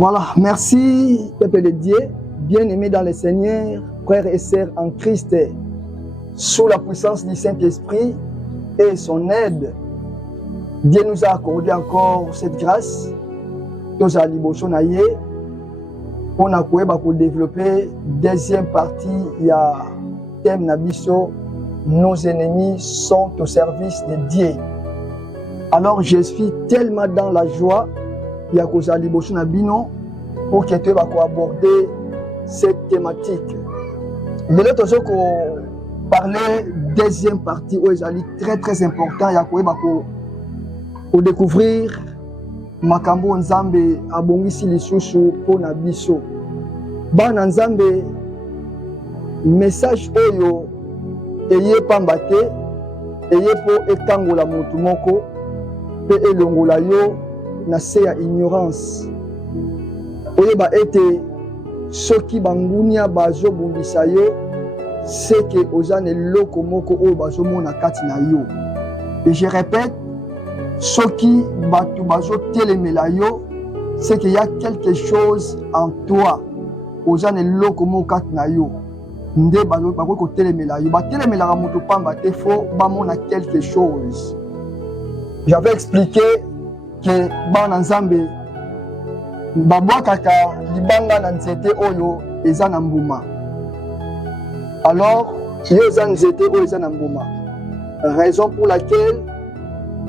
Voilà, merci, peuple de Dieu, bien-aimés dans le Seigneur, frères et sœurs en Christ, sous la puissance du Saint-Esprit et son aide. Dieu nous a accordé encore cette grâce. Nous avons on a pour développer deuxième partie, il y a thème Nabiso, nos ennemis sont au service de Dieu. Alors je suis tellement dans la joie, il y a cause Nabino pour que tu vas aborder cette thématique. Mais là, tu parler deuxième partie où il est très très important, il y a pour découvrir makambo nzambe abongisi lisusu po na biso bana nzambe message oyo eye pamba te eye po ekangola mutu moko pe elongola yo na se ya ignorance oyeba ete soki bangunia bazobundisa yo seke oza na eloko moko oyo bazomona kati na yo. Et je répète, soki batu bazo telemela yo, c'est qu'il y a quelque chose en toi. Oza ne loko mo kat na yo. Nde bazo ko telemela yo. Ba telemela ka mutu pamba te fo ba mona quelque chose. J'avais expliqué que bana nzambe babwakaka libanga na nzete oyo eza na mbuma. Alors, yo eza nzete oyo eza na mbuma. Raison pour laquelle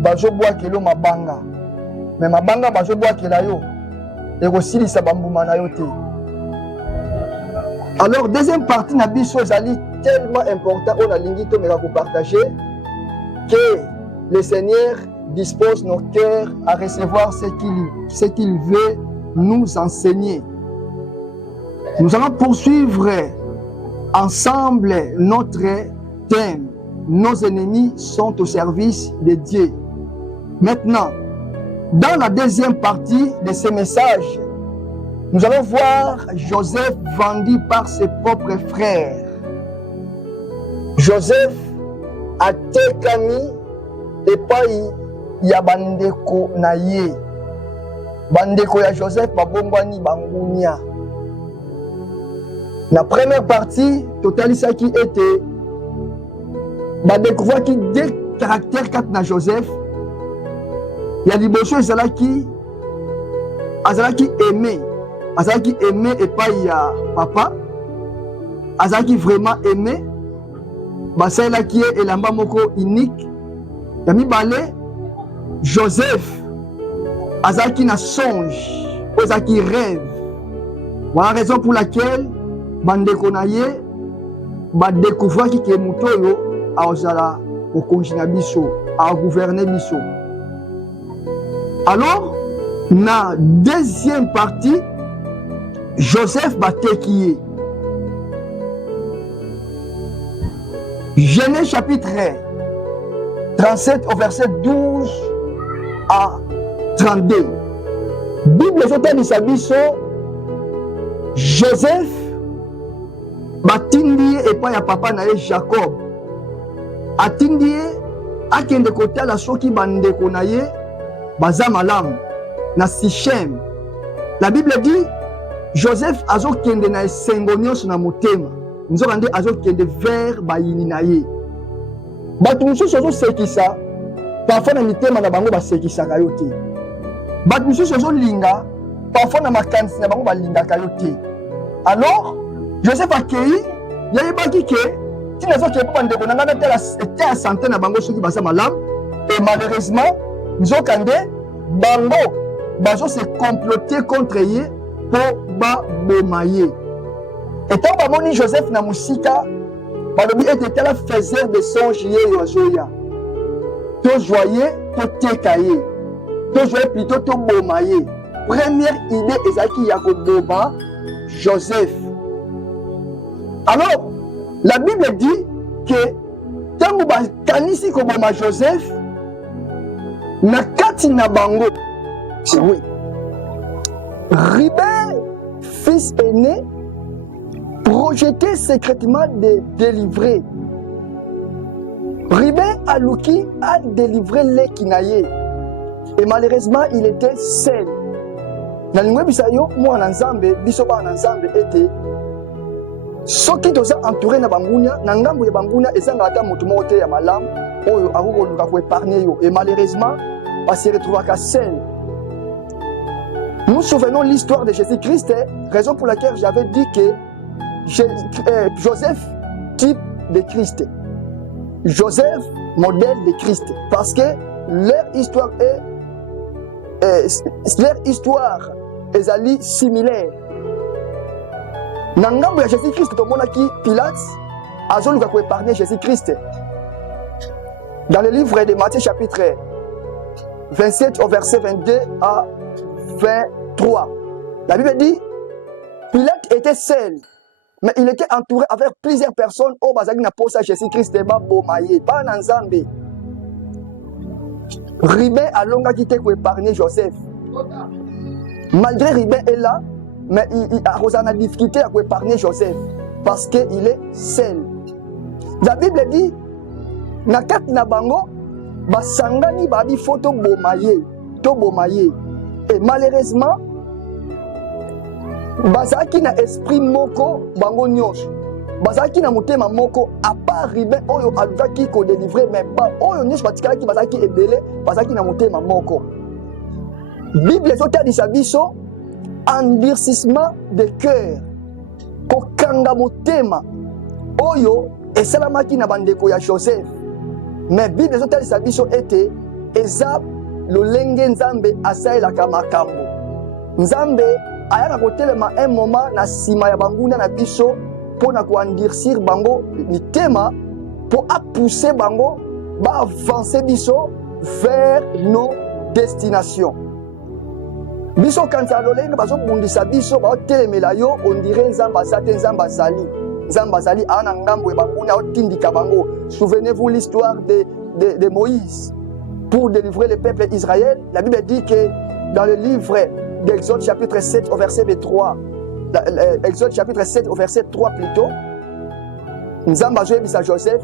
bazo bois kelo mabanga, mais mabanga bazo bois kela yo et aussi sa bambuma na yo te. Alors deuxième partie na biso zali tellement important on a lingi to meka ko partager que le Seigneur dispose nos cœurs à recevoir ce qu'il veut nous enseigner. Nous allons poursuivre ensemble notre thème. Nos ennemis sont au service de Dieu. Maintenant, dans la deuxième partie de ce message, nous allons voir Joseph vendu par ses propres frères. Joseph a tekami epai ya bandeko na ye. Bandeko ya Joseph babongwani bangunia. La première partie, totalisa qui était découvrir qui deux caractères quatre na Joseph. Il y a liboso azalaki aimé et pas il y a papa. Azalaki vraiment aimé. Basela qui est elamba moko unique. Yami balé Joseph azalaki na songe, azalaki rêve. Voilà la raison pour laquelle bandeko na ye ba découvrir qui est mutoyo aozala au konjina biso a gouverner biso. Alors na deuxième partie Joseph batekiye. Genèse chapitre 37 au verset 12 à 32. Bible zotanisa biso Joseph batindi epai ya papa na ye Jacob. Atindi akende kotala soki bandeko na ye baza malamu na Sichem. La Bible dit Joseph azokende na esengo nyonso na motema. Nzoka nde azokende vers bayini na ye. Bato mosusu azosekisa parfois na mitema na bango basekisaka yo te. Bato mosusu azolinga parfois na makanisi na bango balingaka yo te. Alors Joseph akei yayebaki ke tina zoke po bandeko na ngana te la santé na bango soki baza malamu. Et malheureusement nzoka nde bango bazo se comploter contre ye pour ba bomaye. Et tant bamoni Joseph na musika balobi était la faiseur de songe ye yozoya. To joyeux, to tekaye. To joyeux plutôt to bomaye. Première idée ezaki ya ko boba Joseph. Alors la Bible dit que tango ba kanisi ko boma Joseph na kati na bango. Oui. Ribé, fils aîné, projeté secrètement de délivrer. Ribé Alouki a délivré les Kinaye. Et malheureusement, il était seul. na lingwe bisayo mwana nzambe biso bana nzambe ete soki toza entouré na bangunia na ngambo ya bangunia ezanga ata moto moko te ya malamu oyo akokoluka koépargne yo et malheureusement se retrouvaka seul. Nous souvenons l'histoire de Jésus-Christ, raison pour laquelle j'avais dit que Joseph, type de Christ. Joseph, modèle de Christ. Parce que leur histoire est ali similaire. Nangambo ya Jésus-Christ, tout le monde qui Pilate, azoluka ko épargner Jésus-Christ. Dans le livre de Matthieu chapitre 27 au verset 22 à 23. La Bible dit, Pilate était seul, mais il était entouré avec plusieurs personnes au bazaki na posa Jésus-Christ ba bomaye, ba nanzambe. Ribé alonga qui était pour épargner Joseph. Malgré Ribé est là, mais il a une difficulté à épargner Joseph parce qu'il est seul. La Bible dit, nakat na bango basangani babi photo bomaye, to bomaye. Et malheureusement, bazaki na esprit moko bango nyonso. Bazaki na motema moko à part Ribé oyo alukaki ko délivrer mais pas oyo nyonso batikaki bazaki ebele bazaki na motema moko. Bible ezotalisa biso endurcissement de cœur kokanga motema oyo esalamaki na bandeko ya Joseph. Mais Bible ezotalisa biso ete eza lolenge nzambe asalelaka makambo. Nzambe ayaka kotelema un moment na nsima ya banguna na biso mpona koendurcir bango mitema po apousser bango baavancer biso vers nos destinations. Biso kanisa lolenge bazobundisa biso baotelemela yo ondire nzambe aza te nzambe azali. Nzambe azali ana ngambo ya banguna otindika bango. Souvenez-vous l'histoire de Moïse pour délivrer le peuple Israël. La Bible dit que dans le livre d'Exode chapitre 7 au verset 3, Exode chapitre 7 au verset 3 plutôt, Nzamba a Joseph,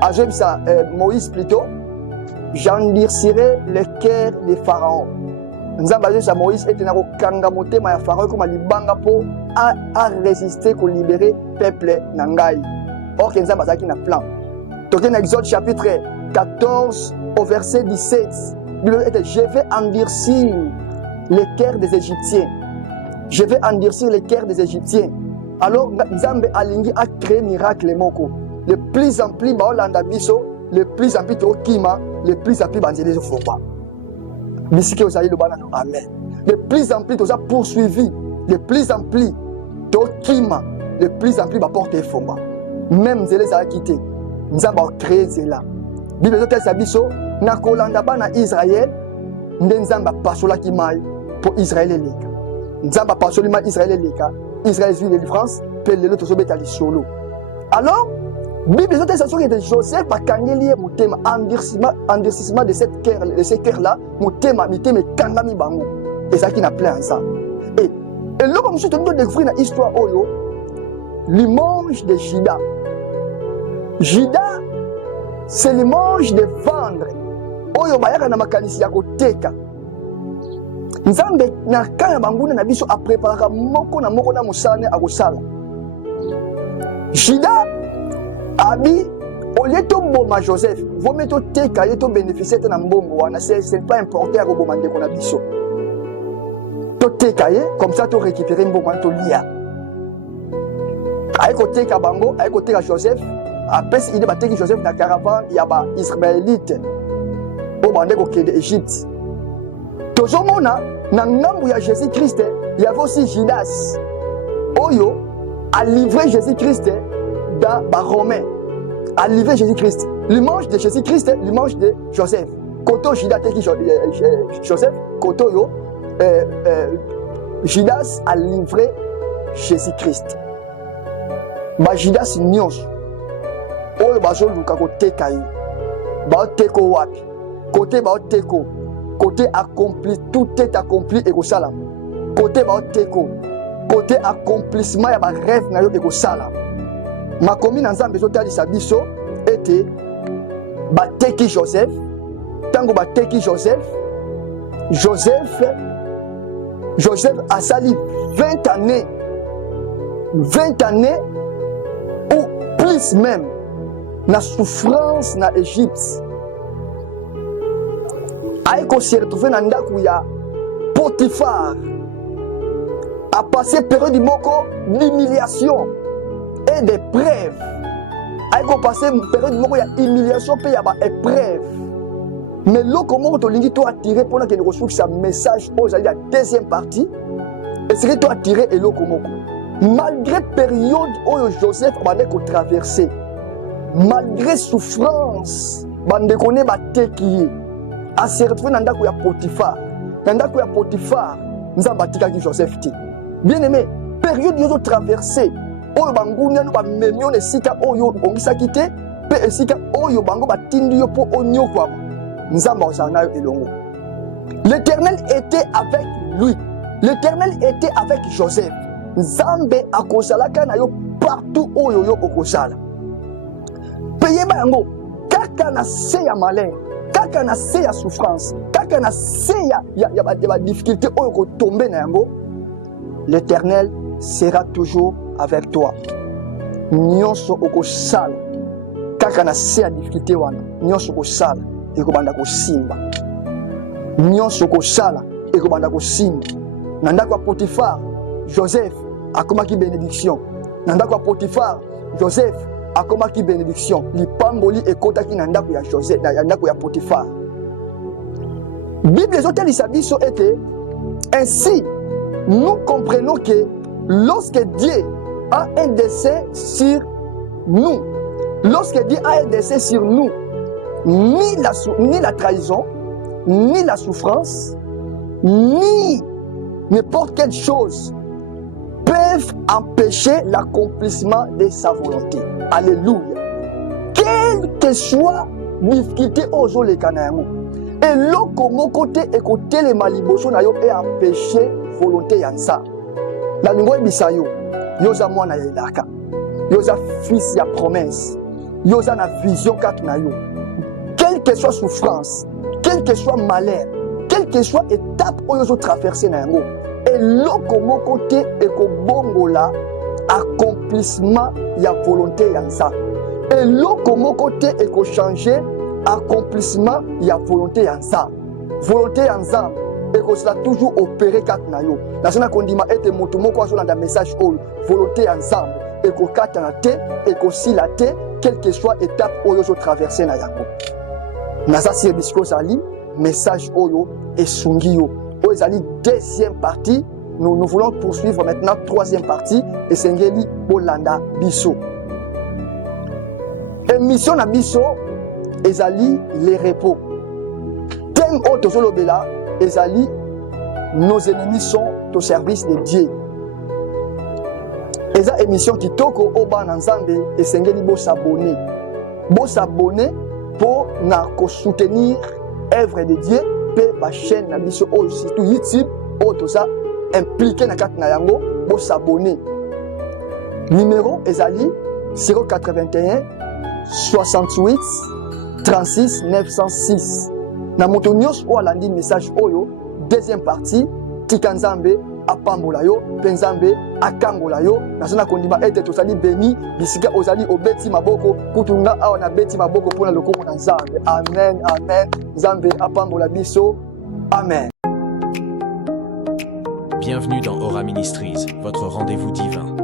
a Moïse plutôt, j'endurcirai le cœur de Pharaon. Nzamba a Moïse et tenaro kangamote ma Pharaon comme libanga po a résister pour libérer peuple nangai. Or que Nzamba a plan. Donc dans Exode chapitre 14 au verset 17, je vais endurcir les cœurs des Égyptiens. Je vais endurcir les cœurs des Égyptiens. Alors, Nzambe alingi a créé miracle moko. Le plus en plus baolanda biso, le plus en plus tokima, le plus en plus banzele zo fopa. Bisike ozali lo bana amen. Le plus en plus toza poursuivi, le plus en plus tokima, le plus en plus ba porte fomba. Même zele za quitté. Nzambe a créé zela. Bible ezotalisa biso na kolanda bana Israël nde Nzambe apasolaki mai pour Israël eleka. Nzambe apasoli mai Israël eleka. Israël zwi délivrance mpe lelo tozobeta lisolo. Alors Bible ezotalisa soki ete Joseph bakangeli ye motema endurcissement de ce cœur là motema mitema ekangami bango ezalaki na plein ensemble. Et eloko mosusu tolingi découvrir na histoire oyo l'image de Juda. Juda c'est l'image de vendre. Oyo bayaka na makanisi ya koteka. Nzambe na kaya banguna na biso apreparaka moko na musane akosala. Juda abi oleto boma Joseph, vometo teka yeto bénéficier na mbongo wana c'est pas important ya koboma ndeko na biso. To teka ye comme ça to récupérer mbongo to lia. Ayeko teka bango, ayeko teka Joseph. Après, il a battu Joseph dans la caravane, il y a des Israélites au bandeko de l'Égypte. Toujours mona, dans le nom de Jésus-Christ, il y avait aussi Judas. Oyo a livré Jésus-Christ dans les Romains. A livré Jésus-Christ. L'image de Jésus-Christ, l'image de Joseph. Koto Judas qui Joseph, Koto yo, Judas a livré Jésus-Christ. Ba Judas nyonso. Oyo bazoluka koteka ye baoteko wapi côté baoteko côté accompli tout est accompli ekosala côté baoteko côté accomplissement ya ba rêve na yo ekosala makomi na Nzambe ezotalisa biso ete bateki Joseph tango bateki Joseph Joseph a sali 20 années ou plus même na souffrance na Égypte. Aiko se retrouvé na ndaku ya Potiphar, a passé période moko d'humiliation et d'épreuve. Aiko passé période moko ya humiliation pe ya ba épreuve. Mais là comment to lingi to attirer pour que nous reçoive sa message aux la deuxième partie et c'est que to attirer et lo komoko. Malgré période où Joseph a traversé, malgré souffrance, bande connaît ba teki a se retrouver dans ndaku ya Potiphar. Dans ndaku ya Potiphar, nzamba tikaki Joseph ti. Bien aimé, période yo traversé, oyo bangunya no ba memio ne sika oyo ongisa kité, pe esika oyo bango batindi yo po onyo kwa. Nzamba osana yo elongo. L'Éternel était avec lui. L'Éternel était avec Joseph. Nzambe akosalaka na yo partout oyo yo okosala. Peye bango kaka na se ya malheur, kaka na se ya souffrance, kaka na se ya difficulté oyo ko tomber na yango. L'Éternel sera toujours avec toi. Nyonso okosala kaka na se ya difficulté wana, nyonso okosala ekobanda kosimba. Nyonso okosala ekobanda kosimba. Na ndako ya Potiphar, Joseph akomaki bénédiction. Na ndako ya Potiphar, Joseph akomaki bénédiction. Lipamboli ekotaki na ndako ya Joseph, na ndako ya Potiphar. Bible ezotelisa biso ete ainsi nous comprenons que lorsque Dieu a un dessein sur nous, lorsque Dieu a un dessein sur nous, ni la trahison, ni la souffrance, ni n'importe quelle chose peuvent empêcher l'accomplissement de sa volonté. Alléluia. Quelle que soit la difficulté aux les Canaïens, et l'autre côté et côté les maliboso na yo et empêcher volonté yansa. La lingua bisayo, yoza mwana ya ilaka, yoza fils ya promesse, yoza na vision kat na yo. Quelle que soit souffrance, quel que soit malheur, quelle que soit étape où yozo traverser na yango, et l'autre côté et ko bongola accomplissement ya volonté yansa. Et l'autre côté et ko changer accomplissement ya volonté yansa. Volonté yansa et que cela toujours opéré kat na yo. Na sona kondima ete moto moko azo na message all volonté ensemble et ko kat na te et ko sila te quelle que soit étape oyo zo traverser na yango. Na sa si bisiko sali message oyo et sungi yo. Oyo zali deuxième partie. Nous voulons poursuivre maintenant troisième partie et sengeli bolanda biso. Émission na biso ezali les repos. Thème o tozolobela ezali nos ennemis sont au service de Dieu. Eza émission kitoko oba na nzambe esengeli bo s'abonner. Bo s'abonner pour na ko soutenir œuvre de Dieu pe ba chaîne na biso o surtout YouTube o to ça impliqué na kat na yango bo s'abonner. Numéro ezali 081 68 36 906. Na moto nyos o alandi message oyo deuxième partie tikanzambe apambola yo penzambe akangola yo nasona kondima ete tosali beni bisika ozali obeti maboko kutunga awa na beti maboko pona lokomo na nzambe. Amen, amen. Nzambe apambola biso. Amen. Bienvenue dans Aura Ministries, votre rendez-vous divin.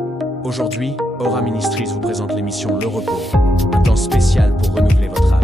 Aujourd'hui, Aura Ministries vous présente l'émission Le Repos, un temps spécial pour renouveler votre âme.